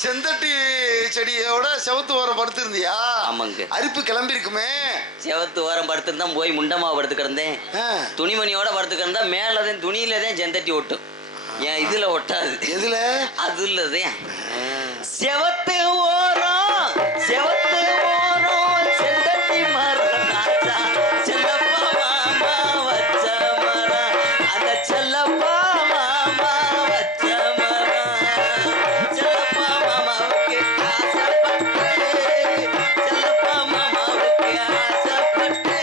செந்தட்டி செடியோட செவத்து ஓரம் படுத்திருந்தியா? ஆமாங்க. அரிப்பு கிளம்பி இருக்குமே. செவத்து ஓரம் படுத்திருந்தா போய் முண்டமா படுத்து கிடந்தேன். துணிமணியோட படுத்து கிடந்தா மேலதான் துணியிலதான் செந்தட்டி ஒட்டும். ஏன் இதுல ஒட்டாது. எதுல? அதுலதான் செவத்து ஓரம் செவத்து ஓரம் செந்தட்டி மரம் செல்லப்பா மாமா வச்ச மரம் அந்த செல்லப்பா மாமா வச்ச மரம் செல்லப்பா மாமாவுக்கு ஆசைப்பட்டு செல்லப்பா மாமாவுக்கு ஆசைப்பட்டு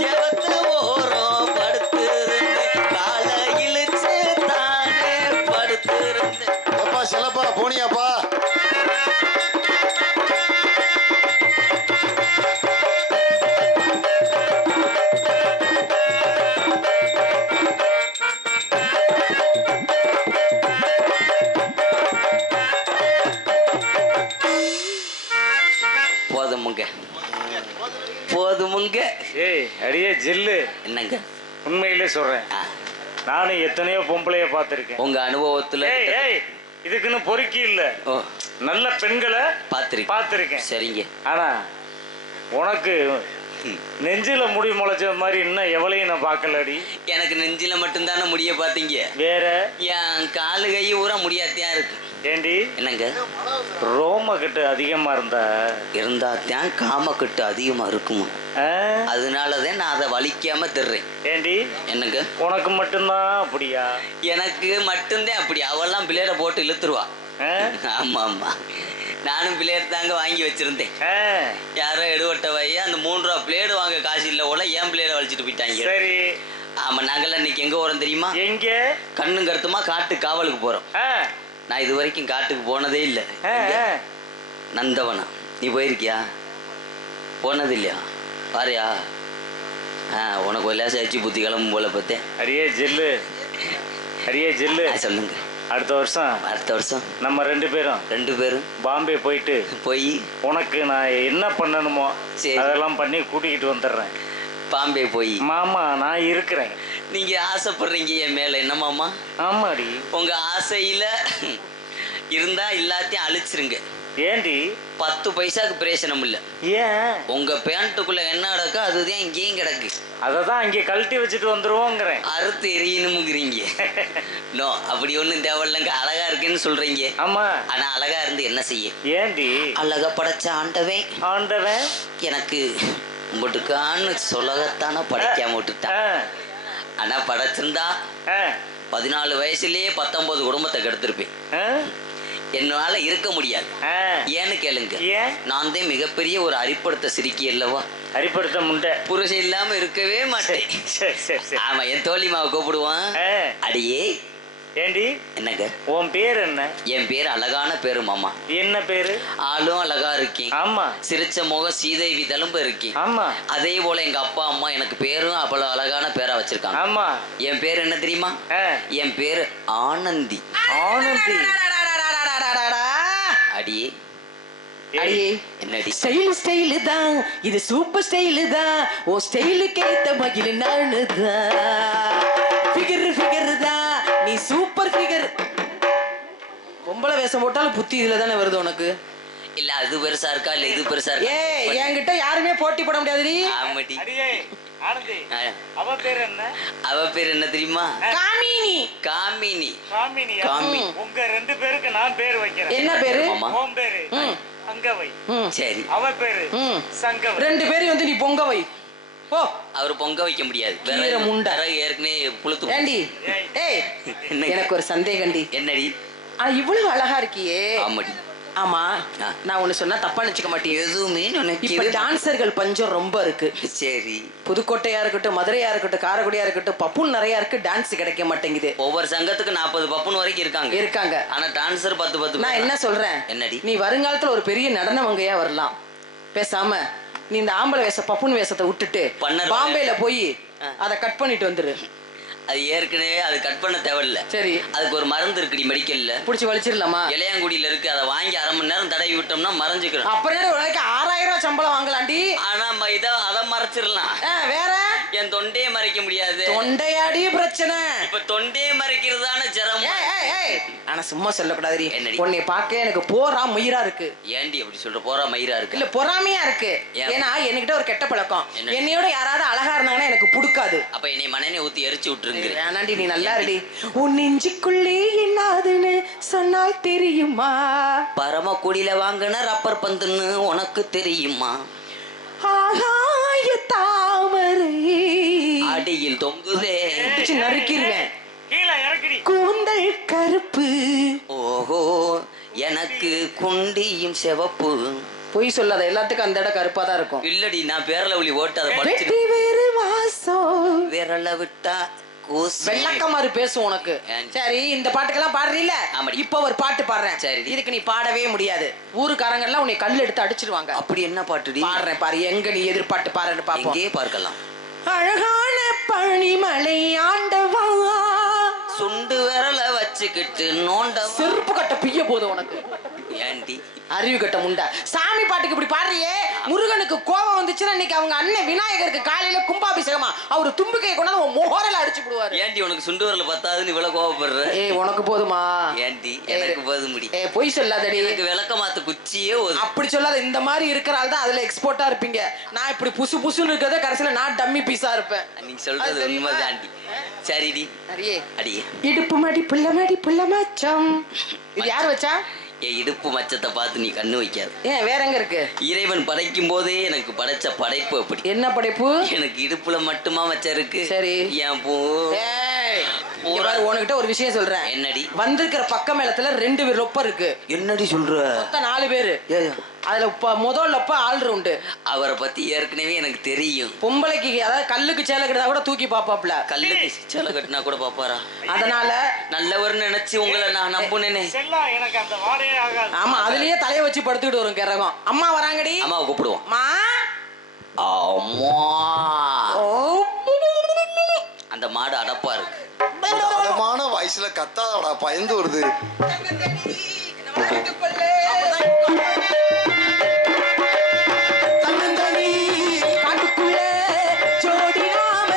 செவத்து ஓரம் படுத்திருந்தேன் காலை இழுச்சு தானே படுத்திருந்தேன். அப்பா செல்லப்பா போனியாப்பா? போதுமுங்க போதுமுங்க. ஏய் அடியே ஜில்லு, என்னங்க உண்மையிலே சொல்றேன், நானும் எத்தனையோ பொம்பளைய பார்த்திருக்கேன். உங்க அனுபவத்துல இதுக்குன்னு பொறுக்கி இல்ல, நல்ல பெண்களை பார்த்திருக்கேன். சரிங்க. ஆனா உனக்கு நெஞ்சில முடி முளைச்ச மாதிரி இன்னும் எவ்வளையும் நான் பார்க்கலடி. எனக்கு நெஞ்சில மட்டும்தானே முடிய பாத்தீங்க, வேற என் காலு கை ஊரா முடியாத்தியா இருக்கு. ஏண்டி? என்னங்க? ரோம கட்டு அதிகமா இருந்தாத்தான் காம கட்டு அதிகமா இருக்குமா, அதனாலதான் நான் அதை வலிக்காம தர்றேன். ஏண்டி? என்னங்க? உனக்கு மட்டும்தான் அப்படியா? எனக்கு மட்டும்தான் அப்படி. அவெல்லாம் பிளேட போட்டு இழுத்துருவா. ஆமா ஆமா, நானும் பிளேட் தாங்க வாங்கி வச்சிருந்தேன். யாரோ எடுவட்ட வையா அந்த 3 ரூபா பிளேடு வாங்க காசு இல்ல போல என் பிளேட வலிச்சிட்டு போயிட்டாங்க. சரி. ஆமா, நாங்கெல்லாம் இன்னைக்கு எங்க போறோம் தெரியுமா? எங்க? கண்ணும் கருத்துமா காட்டு காவலுக்கு போறோம். நான் இது வரைக்கும் காட்டுக்கு போனதே இல்லை. நந்தவனம் நீ போயிருக்கியா? போனது இல்லையா? பாரியா? உனக்கு ஒரு லேசா அச்சு புத்தி கிளம்பும் போல பார்த்தேன். அரியே ஜில்லு, அரியே ஜில்லு, சொல்லுங்க. அடுத்த வருஷம் நம்ம ரெண்டு பேரும் பாம்பே போய் உனக்கு நான் என்ன பண்ணணுமோ அதெல்லாம் பண்ணி கூட்டிக்கிட்டு வந்துடுறேன். பாம்பே போய் மாமா நான் இருக்கிறேன். நீங்க ஆசைப்படுறீங்க என் மேல, என்ன மாமா? ஆமாடி. உங்க ஆசையில இருந்தா எல்லாத்தையும் அழிச்சிருங்க. ஏண்டி? 10 பைசாக்கு பிரயோசனம் இல்ல. ஏன்? உங்க பேண்ட்டுக்குள்ள என்ன கிடக்கோ அதுதான் இங்கேயும் கிடக்கு. அததான் இங்கே கழட்டி வச்சுட்டு வந்துருவோங்கிறேன். அறுத்து எரியணும்ங்கிறீங்க. நோ, அப்படி ஒண்ணும் தேவையில்லைங்க. அழகா இருக்குன்னு சொல்றீங்க. ஆமா, ஆனா அழகா இருந்து என்ன செய்ய? ஏண்டி? அழகா படைச்ச ஆண்டவன் எனக்கு உங்கட்டுக்கான்னு சொல்லத்தானே படைக்காம விட்டுட்டான். ஆனா படைச்சிருந்தா 14 வயசுலயே 19 குடும்பத்தை கெடுத்திருப்பேன். என்னால இருக்க முடியாது. ஏன்னு கேளுங்க. நான் தான் மிகப்பெரிய ஒரு அரிப்படுத்த சிரிக்கி அல்லவா? அரிப்படுத்த முண்டை புருஷன் இல்லாம இருக்கவே மாட்டேன். ஆமா, என் தோழி மாவை கூப்பிடுவான். அடியே ஏண்டி என்னங்க உன் பேர் என்ன? என் பேர் அழகான பேரு மாமா. என்ன பேரு? ஆளும் அழகா இருக்கேன். ஆமா. சிரிச்ச முகம் சீதைவி தழும்பு இருக்கேன். ஆமா. அதே போல எங்க அப்பா அம்மா எனக்கு பேரும் அவ்வளவு அழகான பேரா வச்சிருக்காங்க. ஆமா. என் பேர் என்ன தெரியுமா? என் பேரு ஆனந்தி. ஆனந்தி. அடியே அடியே என்னடி ஸ்டைல் தான் இது, சூப்பர் ஸ்டைல் தான். ஓ ஸ்டைலுக்கு ஏத்த மகிழ் நானு தான். ஃபிகர் தான் நீ சூப்பர் ஃபிகர். பொம்பளை வேஷம் போட்டாலும் புத்தி இதுல தானே வருது உனக்கு. இல்ல அது பெருசா இருக்கா இல்ல இது பெருசா இருக்கா? ஏய் என்கிட்ட யாருமே போட்டி போட முடியாதுடி. ஆமாடி. ஆனந்தி. அவ பேர் என்ன? அவ பேர் என்ன தெரியுமா? காமினி. காமினி. காமினி. காமி. உங்க ரெண்டு பேருக்கு நான் பேர் வைக்கிறேன். என்ன பேரு? உன் பேரு அங்கவை. சரி. அவ பேரு சங்கவை. ரெண்டு பேரும் வந்து நீ பொங்க வை. ஓ அவரு பொங்க வைக்க முடியாது. கீரை முண்டை. ஏற்கனவே புளுத்து. ஏண்டி ஏய் எனக்கு ஒரு சந்தேகம்டி. என்னடி? இவ்வளவு அழகா இருக்கியே. ஆமாடி. ஆமா நான் ஒண்ணு சொன்னா தப்பா நினைச்சுக்க மாட்டேன். எதுவுமே இப்ப டான்சர்கள் பஞ்சம் ரொம்ப இருக்கு. சரி. புதுக்கோட்டையா இருக்கட்டும், மதுரையா இருக்கட்டும், காரைக்குடியா இருக்கட்டும், பப்புன் நிறைய இருக்கு. டான்ஸ் கிடைக்க மாட்டேங்குது. ஒவ்வொரு சங்கத்துக்கு 40 பப்புன் வரைக்கும் இருக்காங்க. ஆனா டான்சர் 10 நான் என்ன சொல்றேன், என்னடி நீ வருங்காலத்துல ஒரு பெரிய நடன மங்கையா வரலாம். பேசாம நீ இந்த ஆம்பளை வேஷ பப்புன் வேஷத்தை விட்டுட்டு பாம்பேல போய் அதை கட் பண்ணிட்டு வந்துரு. அது ஏற்கனவே அது கட் பண்ண தேவையில்ல. சரி. அதுக்கு ஒரு மருந்து இருக்குடி மெடிக்கல்ல. புடிச்சு வலிச்சிடலாமா? இளையாங்குடியில இருக்கு. அதை வாங்கி அரை மணி நேரம் தடவி விட்டோம்னா மறைஞ்சுக்கிறோம். அப்புறம் ஒரு நாளைக்கு 6000 ரூபாய் சம்பளம் வாங்கலாண்டி. ஆனா அதை மறைச்சிடலாம். வேற என் தொண்டையை மறைக்க முடியாது. தொண்டையாடி பிரச்சனை. இப்ப தொண்டையை மறைக்கிறதான சிரமம். ஆனா சும்மா சொல்லக்கூடாது. என்னடி? உன்னை பார்க்க எனக்கு போறா மயிரா இருக்கு. ஏண்டி அப்படி சொல்ற? போறா மயிரா இருக்கு இல்ல பொறாமையா இருக்கு. ஏன்னா என்கிட்ட ஒரு கெட்ட பழக்கம். என்னையோட யாராவது அழகா இருந்தாங்கன்னா எனக்கு பிடிக்காது. அப்ப என்னை மண்ணெண்ணெய் ஊத்தி எரிச்சு விட்டுருங்க. வேணாண்டி நீ நல்லா இருடி. உன் நெஞ்சுக்குள்ளே என்னாதுன்னு சொன்னால் தெரியுமா? பரமக்குடியில வாங்கின ரப்பர் பந்துன்னு உனக்கு தெரியுமா? ஆகாய தாமரை அடியில் தொங்குதே. நறுக்கிடுவேன். கூந்தல் கருப்பு. ஓஹோ எனக்கு குண்டியும் சிவப்பு. பொய் சொல்லாத. எல்லாத்துக்கும் அந்த இடம் கருப்பா தான் இருக்கும். இல்லடி நான் பேரல ஒளி ஓட்டு அதை படிச்சு விரல விட்டா வெள்ளக்கமாறு பேசும் உனக்கு. சரி இந்த பாட்டுக்கெல்லாம் பாடுறீல. இப்ப ஒரு பாட்டு பாடுறேன். சரி. இதுக்கு நீ பாடவே முடியாது. ஊருக்காரங்க எல்லாம் உன்னை கல் எடுத்து அடிச்சிருவாங்க. அப்படி என்ன பாட்டுடி? பாடுறேன் பாரு. எங்க நீ எதிர்பார்த்து பாருன்னு பாப்போம். இங்கே பார்க்கலாம். அழகான பனிமலை ஆண்டவா சுண்டு விரல வச்சுக்கிட்டு நோண்ட செருப்பு கட்ட பிய்ய போதும் உனக்கு. ஏண்டி அறிவு கட்ட முண்டா. சாமி பாட்டுக்கு இப்படி பாடுறியே. முருகனுக்கு கோபம் வந்துச்சுன்னா இன்னைக்கு அவங்க அண்ணன் விநாயகருக்கு காலையில கும்பாபிஷேகமா அவரு தும்பிக்கையை கொண்டாந்து முகோரல அடிச்சு விடுவாரு. ஏண்டி உனக்கு சுண்டு விரல பத்தாதுன்னு இவ்வளவு கோபப்படுற? உனக்கு போதுமா? ஏண்டி எனக்கு போது முடி. பொய் சொல்லாதடி. எனக்கு விளக்கமாத்து குச்சியே அப்படி சொல்லாத. இந்த மாதிரி இருக்கிறாள் தான் அதுல எக்ஸ்போர்ட்டா இருப்பீங்க. நான் இப்படி புசு புசுன்னு இருக்கிறத கடைசியில நான் டம்மி பீஸா இருப்பேன். நீங்க சொல்றது உண்மைதாண்டி. சரிடி. அடியே இடுப்பு மடி புள்ள மச்சம். இது யார் வச்சா? என் இடுப்பு மச்சத்தை பார்த்து நீ கண்ணு வைக்காது. வேற எங்க இருக்கு? இறைவன் படைக்கும் போதே எனக்கு படைச்ச படைப்பு அப்படி. என்ன படைப்பு? எனக்கு இடுப்புல மட்டுமா மச்சம் இருக்கு. சரி என் பூ. உனக்கிட்ட ஒரு விஷயம் சொல்றேன். என்னடி? வந்திருக்கிற பக்க மேலத்துல 2 பேர் லொப்ப இருக்கு. என்னடி சொல்ற? மொத்தம் 4 பேரு. அதுல முதல் லொப்ப ஆல்ரவுண்டு. அவரை பத்தி ஏற்கனவே எனக்கு தெரியும். பொம்பளைக்கு அதாவது கல்லுக்கு சேலை கட்டினா கூட தூக்கி பாப்பாப்ல. கல்லுக்கு சேலை கட்டினா கூட பாப்பாரா? அதனால நல்லவர் நினைச்சு உங்களை நான் நம்புனேனே. எனக்கு அந்த வாடையே ஆகாது. ஆமா அதுலயே தலைய வச்சு படுத்துக்கிட்டு வரும் கிரகம். அம்மா வராங்கடி. அம்மாவை கூப்பிடுவோம். அந்த மாடு அடப்பா இருக்கு. அடமான வயசுல கத்தாதடா பயந்து வருது. தன்னந்தனி கண்ணுக்குள்ளே ஜோடி நாம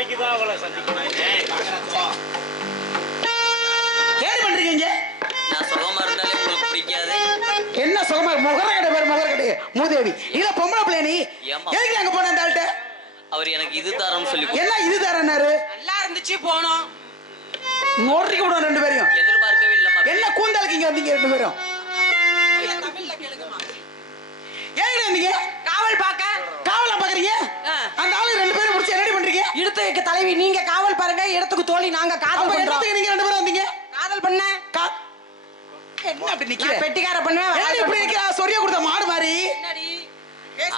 அன்னைக்கு தான் அவளை சந்திக்கணும். ஏன் பண்றீங்க? நான் சுகமா இருந்தாலே உங்களுக்கு பிடிக்காது. என்ன சுகமா முகர கடை பேர் முகர கடை மூதேவி இல்ல பொம்பளை பிள்ளை நீ ஏம்மா? எதுக்கு அங்க போன அந்த ஆள்கிட்ட? அவர் எனக்கு இது தரம்னு சொல்லி என்ன இது தரனாரு? நல்லா இருந்துச்சு போனோம். நோட்டரிக்கு விடுவோம் ரெண்டு பேரையும். எதிர்பார்க்கவே இல்லம்மா. என்ன கூந்தாளுக்கு இங்க வந்தீங்க ரெண்டு பேரும்? ஏன் வந்தீங்க? காவல் பார்க்க. காவலா பாக்குறீங்க? அந்த ஆளு ரெண்டு பேரும் முடிச்சு என்னடி பண்றீங்க? இடத்து வைக்க தலைவி நீங்க காவல் பாருங்க, இடத்துக்கு தோழி நாங்க காதல் அப்ப பண்றோம். என்னத்துக்கு நீங்க ரெண்டு பேரும் வந்தீங்க? காதல் பண்ண என்ன அப்படி நிக்கிற? நான் பெட்டிக்கார பண்ணுவேன். என்ன இப்படி நிக்கிறா? சொரிய கொடுத்த மாடு மாதிரி.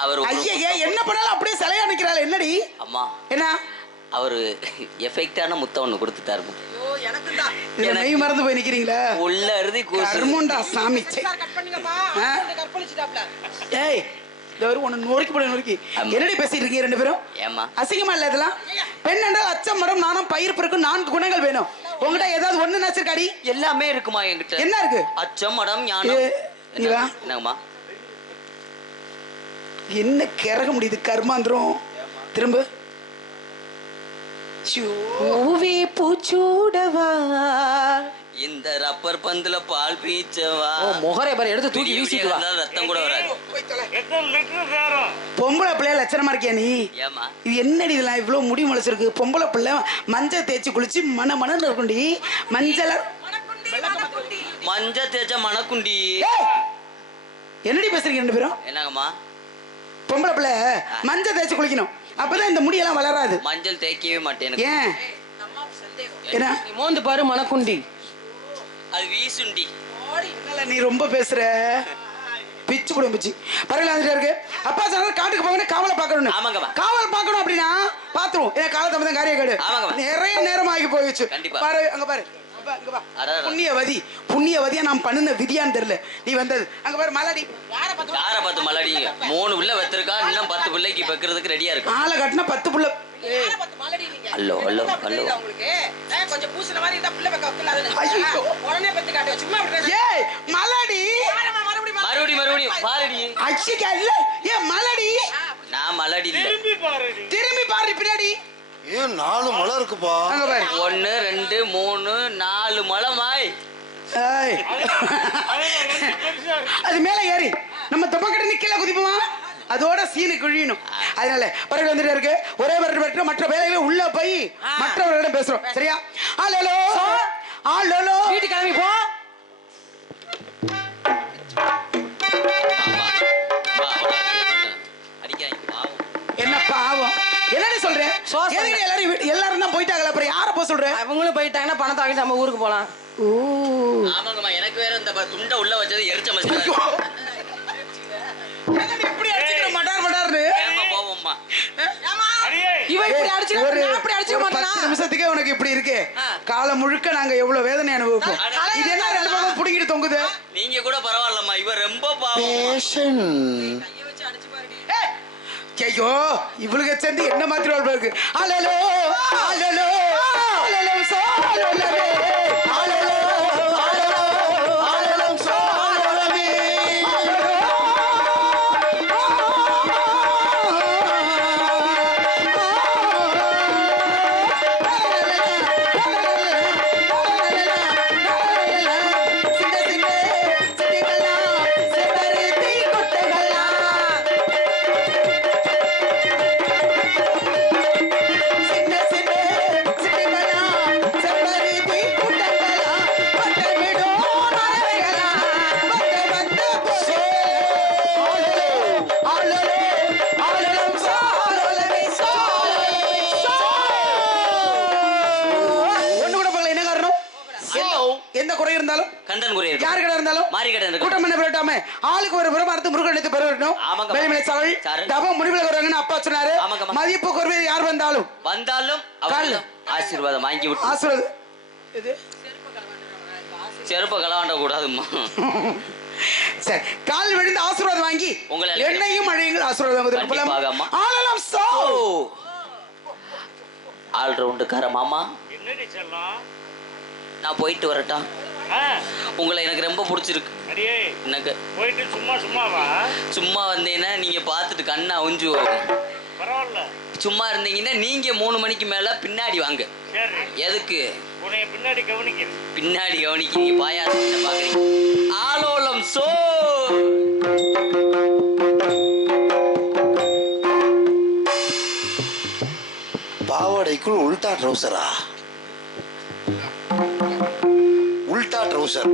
அவர் ஐயே என்ன பண்ணாலும் அப்படியே சிலையா நிக்கிறாள் என்னடி? அம்மா என்ன? அவரு எஃபெக்டான முத்தம் ஒண்ணு கொடுத்துட்டாரு. இதுல நெய் மறந்து போய் நிக்கிறீங்களா? உள்ள இறுதி கர்மண்டா சாமி. ஏய் ஒன்னு நொறுக்கி போட நொறுக்கி என்னடி பேசிட்டு இருக்கீங்க ரெண்டு பேரும்? ஏமா அசிங்கமா இல்ல இதெல்லாம்? பெண் என்றால் அச்சம் மடம் நாணம் பயிர் பிறக்கும் 4 குணங்கள் வேணும். உங்ககிட்ட ஏதாவது ஒண்ணு நச்சிருக்காடி? எல்லாமே இருக்குமா என்கிட்ட? என்ன இருக்கு? அச்சம் மடம் ஞானம். என்னங்கம்மா? என்ன கிறக முடியுது கர்மாந்திரம். திரும்ப பூவே பூச்சூடவா இந்த ரப்பர் பந்துல பால் பீச்சவா. முகரை பாரு எடுத்து தூக்கி வீசிட்டு வா. ரத்தம் கூட வராது. எத்தனை லிட்டர் சேரும்? பொம்பளை பிள்ளைய லட்சணமா இருக்கியா நீ? ஏமா இது என்னடி இதெல்லாம் இவ்வளவு முடி முளைச்சிருக்கு? பொம்பளை பிள்ளை மஞ்சள் தேய்ச்சி குளிச்சு மனன்னு இருக்குண்டி. மஞ்சள் மஞ்ச தேய்ச்ச மணக்குண்டி. என்னடி பேசுறீங்க ரெண்டு பேரும்? என்னங்கம்மா? பொம்பளை பிள்ளை மஞ்சள் தேய்ச்சி குளிக்கணும், அப்பதான் இந்த முடியெல்லாம் வளராது. மஞ்சள் தேய்க்கவே மாட்டேன். ஏன்? என்ன மோந்து பாரு மணக்குண்டி. அது வீசுண்டி. நீ ரொம்ப பேசுற பிச்சு போடும் பிச்சு பரவாயில்ல வந்துட்டே இருக்கு. அப்பா சொன்னாரு காட்டுக்கு போகணும் காவலை பார்க்கணும். ஆமாங்கம்மா. காவல் பார்க்கணும் அப்படின்னா பாத்துருவோம். ஏன் காலத்தை தான் காரிய கேடு. ஆமாங்கம்மா. நிறைய நேரம் ஆகி போயிடுச்சு. கண்டிப்பா. பாரு அங்க பாரு. புண்ணியவதி புண்ணியவதியா நான் பண்ணுன விதியான்னு தெரியல. நீ வந்தது அங்க பாரு மலடி. யார பார்த்து மலடிங்க? 3 பிள்ளை வெத்திருக்கா, இன்னும் 10 பிள்ளைக்கு வைக்கிறதுக்கு ரெடியா இருக்கு. ஆளை கட்டினா 10 புள்ள. அல்லோ அல்லோ அல்லோ. கொஞ்சம் பூசின மாதிரி இருந்தா பிள்ளை வைக்க வைக்கல. ஐயோ உடனே பத்தி காட்டு சும்மா அப்படி. ஏய் மலடி மறுபடியும் பாருடி. அச்சிக்க இல்ல. ஏ மலடி. நான் மலடி இல்ல. திரும்பி பாரு பின்னாடி. ஏன் 4 மலை இருக்குப்பா? அங்க பாரு 1 2 3 4 மலமாய். ஏய் அது மேல ஏறி நம்ம தொப்பக்கட்ட நிக்கல குதிப்போமா? அதோட சீனு குழியணும். அதனால பறவை வந்துட்டே இருக்கு. ஒரே பறவை மற்ற வேலைகளை உள்ள போய் மற்றவர்களிடம் பேசுறோம். சரியா? ஆலோ ஆலோ வீட்டுக்கு கிளம்பி போ. என்ன பாவம் என்னடி சொல்றேன்? எல்லாரும் தான் போயிட்டாங்களா, அப்புறம் யார போக சொல்றேன்? அவங்களும் போயிட்டாங்கன்னா பணத்தை வாங்கிட்டு நம்ம ஊருக்கு போலாம். ஆமாங்கம்மா, எனக்கு வேற இந்த துண்டை உள்ள வச்சது எரிச்ச மாதிரி இப்படி அடிச்சுக்கிற மடார் மடார்னு. ஏமா போவோம்மா. இவன் இப்படி அடிச்சு அப்படி அடிச்சுக்க மாட்டானா? 10 நிமிஷத்துக்கே உனக்கு இப்படி இருக்கு. காலம் முழுக்க நாங்க எவ்வளவு வேதனை அனுபவிப்போம். இது என்ன ரெண்டு பக்கம் புடிங்கிட்டு தொங்குது? நீங்க கூட பரவாயில்லம்மா, இவ ரொம்ப பாவம். ஐயோ இவளுக்கு சேர்ந்து என்ன மாதிரி வாழ்வு இருக்கு. அலலோ அலலோ அலலோ சோலலே அலலோ அலலோ அலலோ சோலலே சின்ன சின்ன சிட்டிகளா செதறி கொட்டகளா எந்த குறை இருந்தாலும் கண்டன் குறை யாரு கடை இருந்தாலும் மாறி கடை கூட்டம் பண்ண போயிட்டாம ஆளுக்கு ஒரு புறம் அடுத்து முருகன் எடுத்து பெறணும். ஆமாங்க. மேல்மலை சாரல் தபம் முடிவுல வருவாங்கன்னு அப்பா சொன்னாரு. ஆமாங்க. மதிப்பு குறைவே யார் வந்தாலும் அவர்களும் ஆசீர்வாதம் வாங்கி விட்டு ஆசீர்வாதம் இது செருப்ப கலவாண்ட கூடாதும்மா. சரி கால் விழுந்து ஆசீர்வாதம் வாங்கி உங்களை என்னையும் அழையுங்கள் ஆசீர்வாதம். ஆளலாம் சோ ஆல் ரவுண்டுக்கார மாமா, என்னடி செல்லம்? நான் போயிட்டு வரட்டா? உங்களை எனக்கு ரொம்ப பிடிச்சிருக்கு. எனக்கு போயிட்டு சும்மா சும்மாவா? சும்மா வந்தேன்னா நீங்க பார்த்துட்டு கண்ணை அவுஞ்சு வரும். பரவாயில்ல. சும்மா இருந்தீங்கன்னா நீங்க 3 மணிக்கு மேல பின்னாடி வாங்க. சரி. எதுக்கு? உன்னை பின்னாடி கவனிக்கிறேன். பின்னாடி கவனிக்கிறீங்க, பாயாசத்தை பாக்குறீங்க. ஆலோலம் சோ. பாவாடைக்குள் உல்டா ட்ரௌசரா? உல்டா ட்ரௌசர்